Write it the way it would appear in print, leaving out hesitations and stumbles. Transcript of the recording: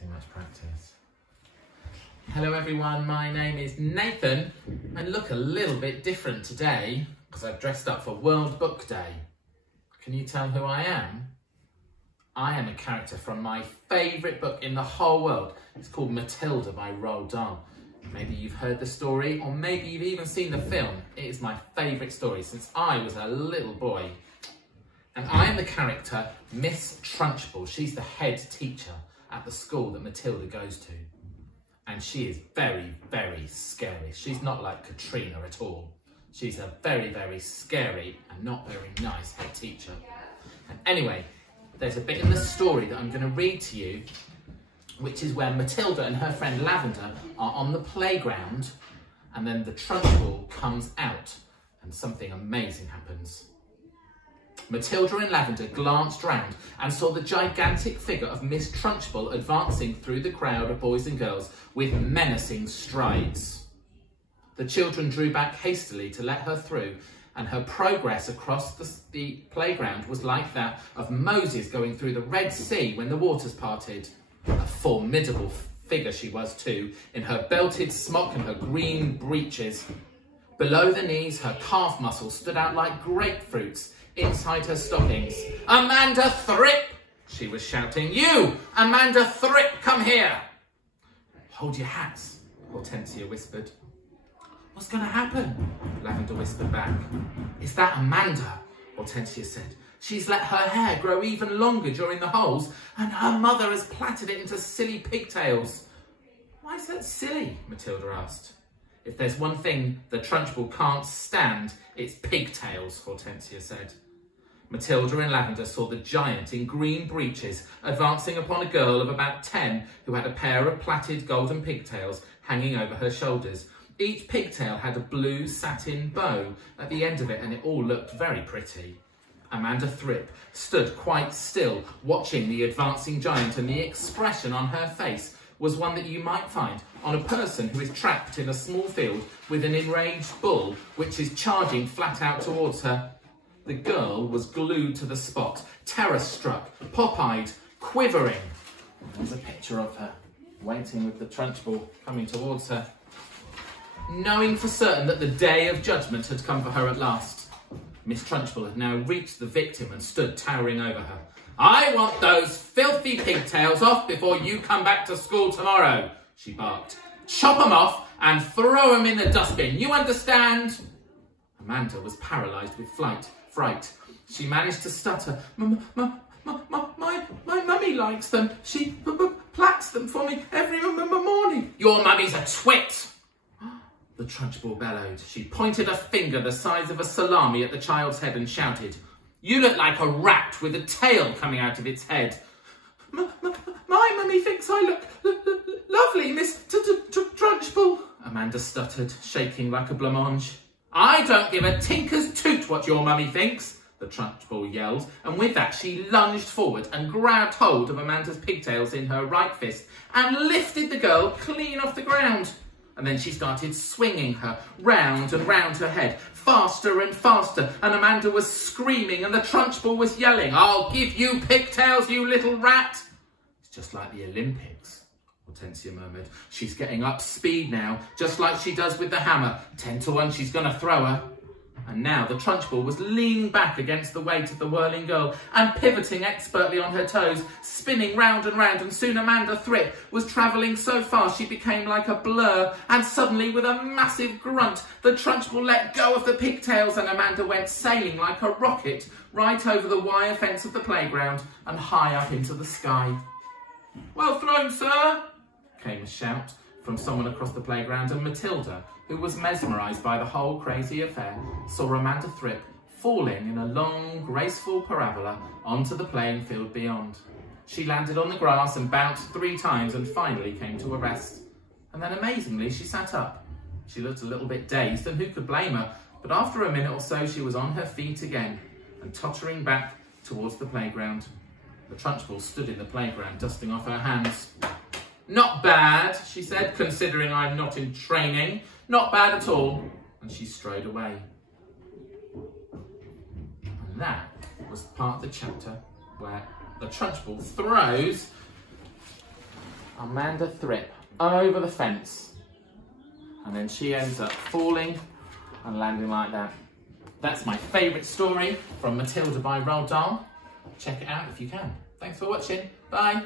Too much practice. Hello everyone, my name is Nathan. I look a little bit different today because I've dressed up for World Book Day. Can you tell who I am? I am a character from my favourite book in the whole world. It's called Matilda by Roald Dahl. Maybe you've heard the story, or maybe you've even seen the film. It is my favourite story since I was a little boy. And I am the character Miss Trunchbull. She's the head teacher at the school that Matilda goes to. And she is very, very scary. She's not like Katrina at all. She's a very, very scary and not very nice head teacher. And anyway, there's a bit in the story that I'm going to read to you, which is where Matilda and her friend Lavender are on the playground, and then the Trunchbull comes out and something amazing happens. Matilda and Lavender glanced round and saw the gigantic figure of Miss Trunchbull advancing through the crowd of boys and girls with menacing strides. The children drew back hastily to let her through, and her progress across the playground was like that of Moses going through the Red Sea when the waters parted. A formidable figure she was too, in her belted smock and her green breeches. Below the knees, her calf muscles stood out like grapefruits inside her stockings. "Amanda Thrip!" she was shouting. "You, Amanda Thrip, come here!" "Hold your hats," Hortensia whispered. "What's going to happen?" Lavender whispered back. "Is that Amanda?" Hortensia said. "She's let her hair grow even longer during the holes, and her mother has plaited it into silly pigtails." "Why is that silly?" Matilda asked. "If there's one thing the Trunchbull can't stand, it's pigtails," Hortensia said. Matilda and Lavender saw the giant in green breeches advancing upon a girl of about 10 who had a pair of plaited golden pigtails hanging over her shoulders. Each pigtail had a blue satin bow at the end of it, and it all looked very pretty. Amanda Thrip stood quite still, watching the advancing giant, and the expression on her face was one that you might find on a person who is trapped in a small field with an enraged bull which is charging flat out towards her. The girl was glued to the spot, terror-struck, pop-eyed, quivering. There's a picture of her, waiting with the Trunchbull coming towards her, knowing for certain that the day of judgment had come for her at last. Miss Trunchbull had now reached the victim and stood towering over her. "I want those filthy pigtails off before you come back to school tomorrow," she barked. "Chop them off and throw them in the dustbin, you understand?" Amanda was paralysed with fright. She managed to stutter. My mummy likes them. She plaits them for me every morning." "Your mummy's a twit!" The Trunchbull bellowed. She pointed a finger the size of a salami at the child's head and shouted, "You look like a rat with a tail coming out of its head." My mummy thinks I look lovely, Miss Trunchbull," Amanda stuttered, shaking like a blancmange. "I don't give a tinker's toot what your mummy thinks," the Trunchbull yelled, and with that she lunged forward and grabbed hold of Amanda's pigtails in her right fist and lifted the girl clean off the ground. And then she started swinging her round and round her head, faster and faster, and Amanda was screaming and the Trunchbull was yelling, "I'll give you pigtails, you little rat!" "It's just like the Olympics," Hortensia murmured. "She's getting up speed now, just like she does with the hammer. 10 to 1 she's going to throw her." And now the Trunchbull was leaning back against the weight of the whirling girl and pivoting expertly on her toes, spinning round and round, and soon Amanda Thrip was travelling so fast she became like a blur, and suddenly, with a massive grunt, the Trunchbull let go of the pigtails and Amanda went sailing like a rocket right over the wire fence of the playground and high up into the sky. "Well thrown, sir," came a shout from someone across the playground, and Matilda, who was mesmerised by the whole crazy affair, saw Amanda Thrip falling in a long, graceful parabola onto the playing field beyond. She landed on the grass and bounced 3 times and finally came to a rest. And then amazingly she sat up. She looked a little bit dazed, and who could blame her, but after a minute or so she was on her feet again and tottering back towards the playground. The Trunchbull stood in the playground dusting off her hands. "Not bad," she said, "considering I'm not in training. Not bad at all." And she strode away. And that was part of the chapter where the Trunchbull throws Amanda Thripp over the fence. And then she ends up falling and landing like that. That's my favourite story from Matilda by Roald Dahl. Check it out if you can. Thanks for watching. Bye.